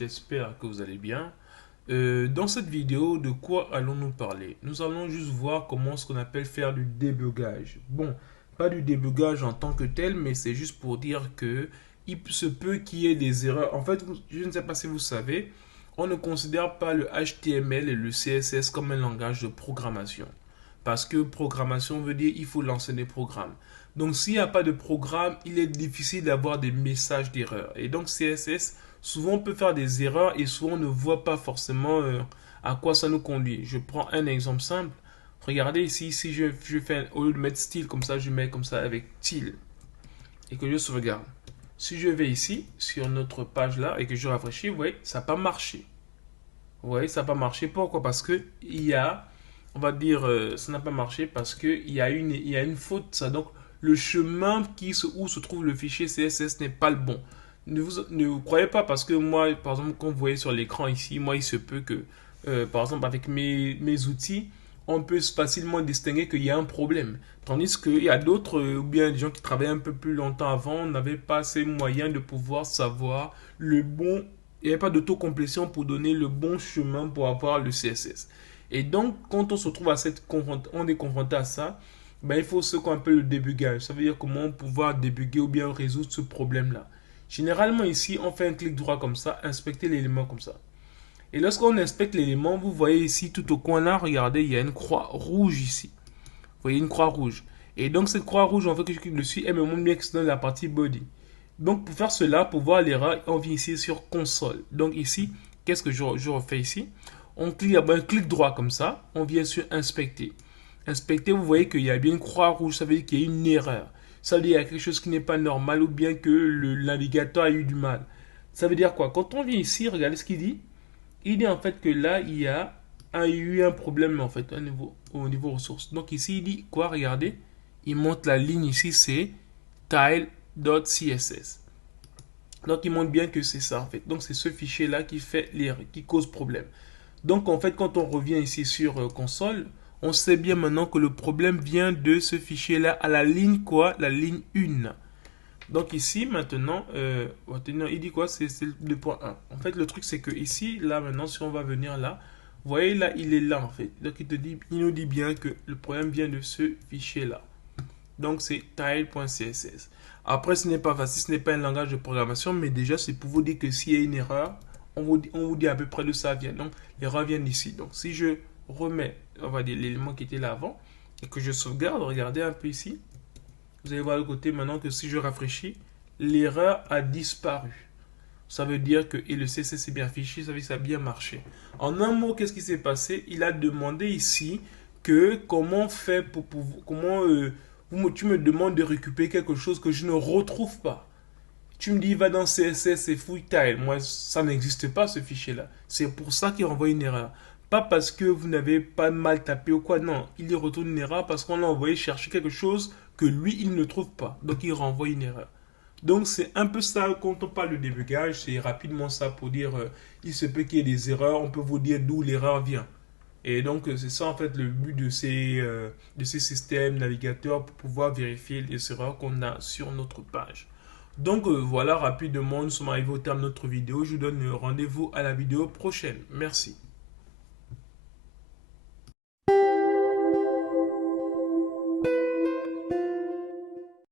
j'espère que vous allez bien. Dans cette vidéo, de quoi allons-nous parler? Nous allons juste voir comment ce qu'on appelle faire du débugage. Bon, pas du débugage en tant que tel, mais c'est juste pour dire que il se peut qu'il y ait des erreurs. En fait, je ne sais pas si vous savez, on ne considère pas le HTML et le CSS comme un langage de programmation. Parce que programmation veut dire il faut lancer des programmes. Donc s'il n'y a pas de programme, il est difficile d'avoir des messages d'erreur. Et donc CSS, souvent on peut faire des erreurs et souvent on ne voit pas forcément à quoi ça nous conduit. Je prends un exemple simple. Regardez ici, si je fais, au lieu de mettre style comme ça, je mets comme ça avec til et que je sauvegarde. Si je vais ici, sur notre page là, et que je rafraîchis, vous voyez, ça n'a pas marché. Vous voyez, ça n'a pas marché. Pourquoi? Parce que il y a, on va dire, ça n'a pas marché parce qu'il y a une faute. Ça. Donc, le chemin où se trouve le fichier CSS n'est pas le bon. Ne vous croyez pas parce que moi, par exemple, quand vous voyez sur l'écran ici, moi, il se peut que, par exemple, avec mes outils, on peut facilement distinguer qu'il y a un problème. Tandis qu'il y a d'autres, ou bien des gens qui travaillaient un peu plus longtemps avant, n'avaient pas assez moyen de pouvoir savoir le bon. Il n'y avait pas d'autocomplétion pour donner le bon chemin pour avoir le CSS. Et donc, quand on se trouve on est confronté à ça, ben, il faut ce qu'on appelle le débugage. Ça veut dire comment pouvoir débuguer ou bien résoudre ce problème-là. Généralement, ici, on fait un clic droit comme ça, inspecter l'élément comme ça. Et lorsqu'on inspecte l'élément, vous voyez ici, tout au coin là, regardez, il y a une croix rouge ici. Vous voyez une croix rouge. Et donc, cette croix rouge, on fait que je clique dessus, elle me montre bien que c'est dans la partie body. Donc, pour faire cela, pour voir l'erreur, on vient ici sur console. Donc, ici, qu'est-ce que je refais ici? On clique, un clic droit comme ça, on vient sur inspecter. Inspecter, vous voyez qu'il y a bien une croix rouge, ça veut dire qu'il y a une erreur. Ça veut dire qu'il y a quelque chose qui n'est pas normal ou bien que le navigateur a eu du mal. Ça veut dire quoi? Quand on vient ici, regardez ce qu'il dit. Il dit en fait que là, a eu un problème en fait au niveau ressources. Donc ici, il dit quoi? Regardez, il montre la ligne ici, c'est tile.css. Donc il montre bien que c'est ça en fait. Donc c'est ce fichier là qui cause problème. Donc en fait quand on revient ici sur console, on sait bien maintenant que le problème vient de ce fichier là à la ligne quoi? La ligne 1. Donc ici maintenant, il dit quoi? C'est le point 1. En fait le truc c'est que ici, là maintenant si on va venir là, vous voyez là il est là en fait. Donc il nous dit bien que le problème vient de ce fichier là. Donc c'est tile.css. Après, ce n'est pas facile, ce n'est pas un langage de programmation, mais déjà, c'est pour vous dire que s'il y a une erreur, on vous dit à peu près d'où ça vient. Donc, l'erreur vient d'ici. Donc, si je remets, on va dire, l'élément qui était là avant, et que je sauvegarde, regardez un peu ici, vous allez voir le côté maintenant que si je rafraîchis, l'erreur a disparu. Ça veut dire que et le CSS est bien affiché, ça veut dire que ça a bien marché. En un mot, qu'est-ce qui s'est passé? Il a demandé ici que comment faire comment tu me demandes de récupérer quelque chose que je ne retrouve pas. Tu me dis va dans CSS et fouille tile. Moi, ça n'existe pas ce fichier-là. C'est pour ça qu'il renvoie une erreur. Pas parce que vous n'avez pas mal tapé ou quoi. Non, il y retourne une erreur parce qu'on l'a envoyé chercher quelque chose que lui, il ne trouve pas. Donc, il renvoie une erreur. Donc c'est un peu ça quand on parle de débugage, c'est rapidement ça pour dire il se peut qu'il y ait des erreurs, on peut vous dire d'où l'erreur vient. Et donc c'est ça en fait le but de ces systèmes navigateurs pour pouvoir vérifier les erreurs qu'on a sur notre page. Donc voilà rapidement, nous sommes arrivés au terme de notre vidéo. Je vous donne rendez-vous à la vidéo prochaine. Merci.